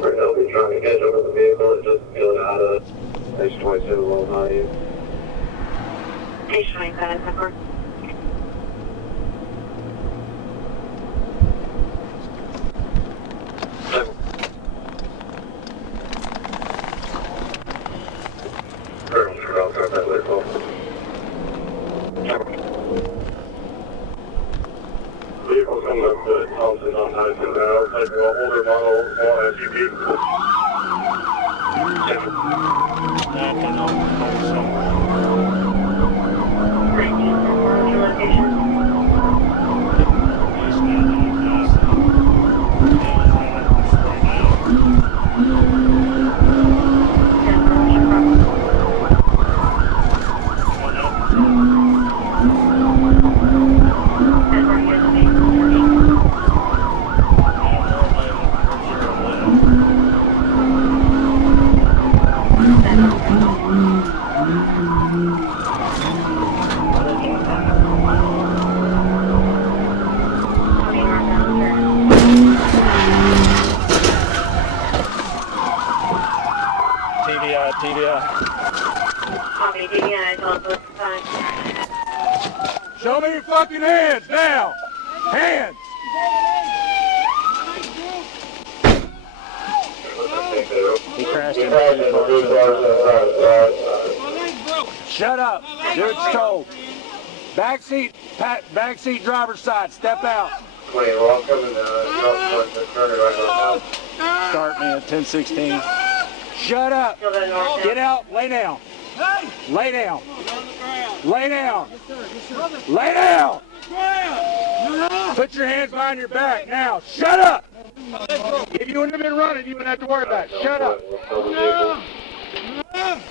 for help. He's trying to catch up with the vehicle. It just peeled out of H-22 a little high. H-25, report. Vehicle's coming up to Thompson on Madison now, taking an older model SUV. TVI. Copy, TVI, telephone, fine. Show me your fucking hands now! Hands! He crashed into two cars. Shut up. Do what you're told. Backseat driver's side. Step out. Wait, we're all coming towards the turn right now. Start me at 1016. Shut up. Get out. Lay down. Lay down. Lay down. Lay down. Put your hands behind your back now. Shut up. If you wouldn't have been running, you wouldn't have to worry about it. Shut up.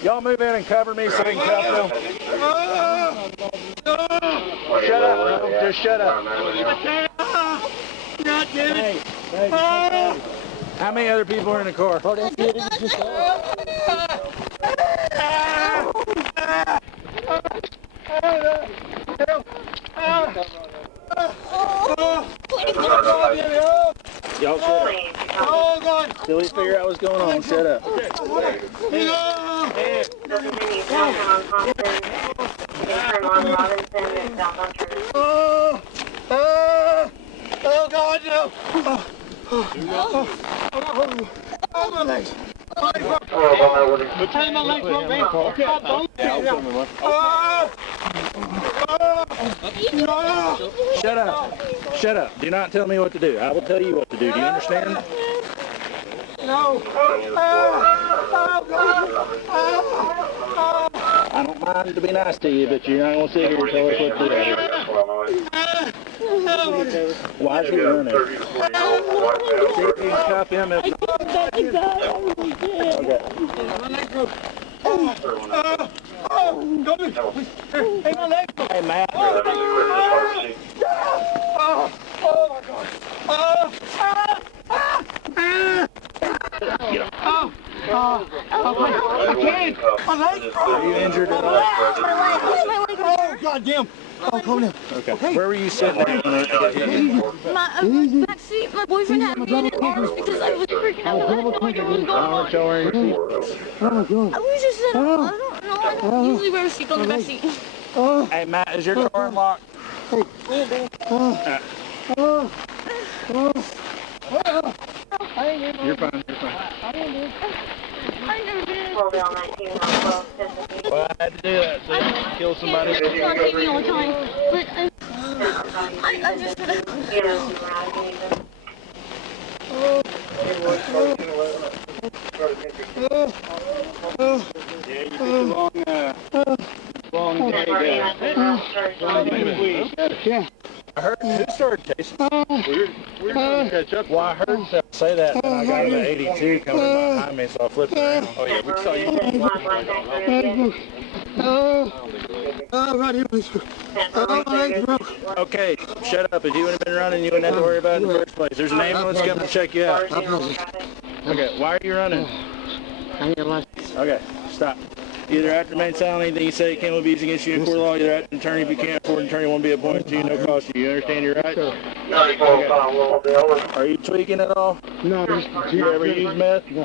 Y'all move in and cover me so we can cuff them. Shut up, bro. Just shut up. Hey, how many other people are in the car? Y'all shut up. Till we figure out what's going on, shut up. Oh God, no! Oh, my legs! Turn my legs from me! Shut up. Shut up. Do not tell me what to do. I will tell you what to do. Do you understand? No! I don't mind to be nice to you, but you're not going to sit here and tell us what to do. Why is he running? See if you can cuff him if not. Hey, my leg! Hey, Matt. Oh, my God! Get up. I can't! My leg! Are you injured at all? Oh, God damn! Oh, calm down. Okay. Where were you sitting at when they hit you? My back seat. My boyfriend had me in his arms because I was freaking out. I had no idea what was going on. Y'all wearing your seatbelts? I was just sitting. I don't know. I usually wear a seat on the back seat. Hey, Matt, is your car unlocked? You're fine. You're fine. I never did. Well, we all 19 on 12, Well, I had to do that so you can kill somebody. It's on TV all the time, but I just you know, around anything. Yeah, you took a long day. Yeah. I heard who started chasing. We're trying to catch up. Well, I heard him say that, and I got an 82 coming behind me, so I flipped around. Oh yeah, we saw you. Right here, please. Oh, my legs broke. Okay, shut up. If you would have been running, you wouldn't have to worry about it in the first place. There's an ambulance coming to check you out. Okay, why are you running? I need a license. Okay, stop. Either have to remain silent, anything you say can be used against you in court of law. Either have to an attorney if you can't afford an attorney won't be appointed to you, no cost to you. You understand your rights? Are you tweaking at all? No, You ever use meth? No.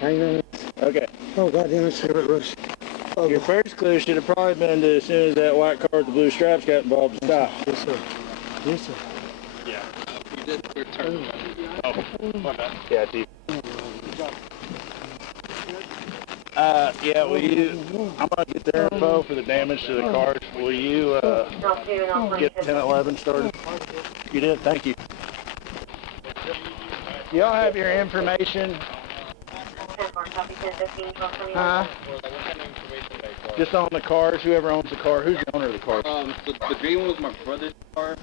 Hang on. Okay. Oh, goddamn, cigarette rush. Oh, Your first clue should have probably been to, as soon as that white car with the blue stripes got involved, to stop. yes, sir. Yes, sir. Yeah. You did return. Oh, my bad. Yeah, T. Yeah, will you, I'm going to get their info for the damage to the cars. Will you, get 1011 started? You did? Thank you. Y'all have your information? Just on the cars, whoever owns the car. Who's the owner of the car? The green one was my brother's car.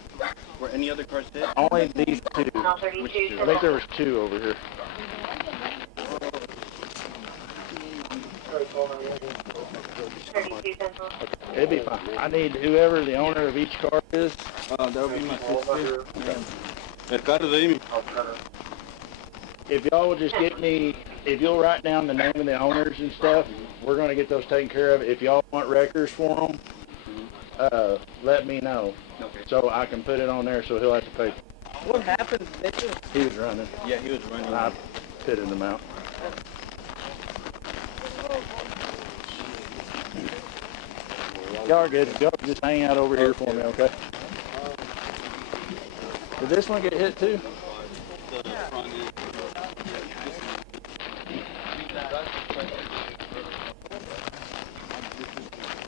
Were any other cars hit? Only these two. Which two? I think there was two over here. It'd be fine. I need whoever the owner of each car is. That would be my sister. El carro de Amy. If y'all will just get me, if you'll write down the name of the owners and stuff, we're going to get those taken care of. If y'all want records for them, let me know. Okay. So I can put it on there so he'll have to pay. What happened? He was running. Yeah, he was running. I pitted him out. Y'all are good. Y'all can just hang out over here for me, okay? Did this one get hit too? The front end.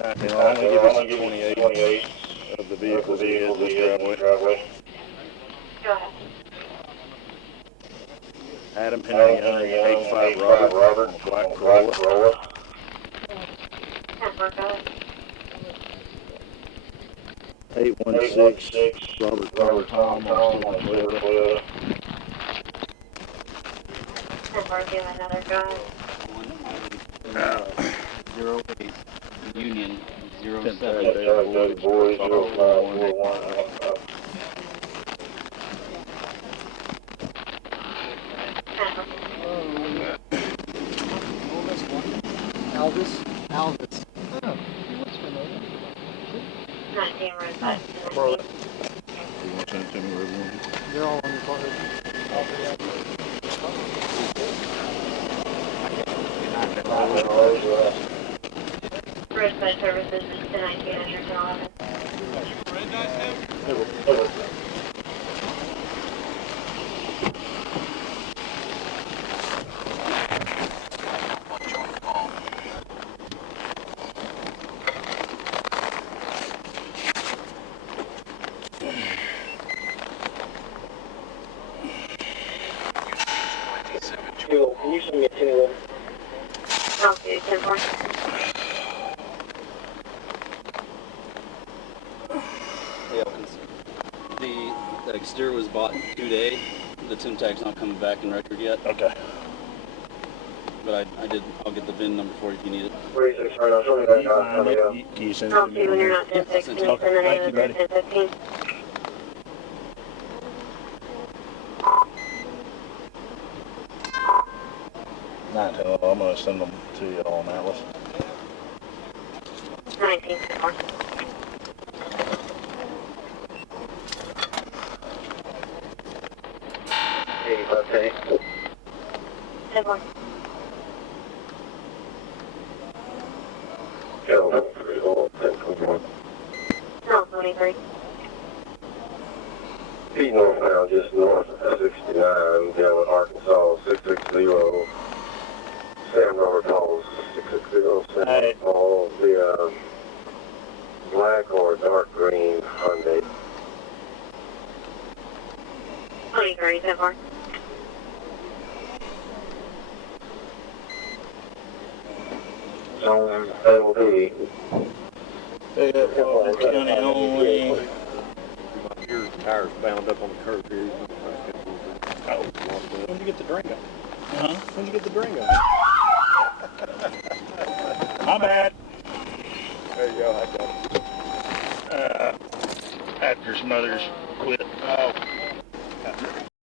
I'm going to give you 28 of the vehicles that hit this driveway. Go ahead. Adam Henry Young, 85 Robert, Black Corolla. 10-4, go ahead. 816 Robert Carter Tom on Toyota. 10-4, give another go ahead. 08 Union 07. 10 boys, 0541. Alvis. 19 roadside. Borrow that. You want to send it to me wherever you want? They're all on your car. Roadside services is to 19 and 11. Can you send me a 1011? Okay, 10-4. Yeah, the exterior was bought today. The Tim tag's not coming back in record yet. Okay. But I'll get the VIN number for you if you need it. 46 right now, show me that guy. Can you send it to Okay, me? when you're not 10-6, can you send the name of the 10-15? I'm going to send them to you on Atlas. 19, 10-4. Okay. 10-4. No, 23. Feet northbound, just north of 69, down in Arkansas, 660. Sam Robert calls 660 Sam Robert calls the black or dark green Hyundai. 23, 10-4. So that will be County only. Your tire's bound up on the curb here. Oh. When'd you get the Durango? Huh? When'd you get the Durango? My bad. There you go, I got it. After his mother's quit. Oh.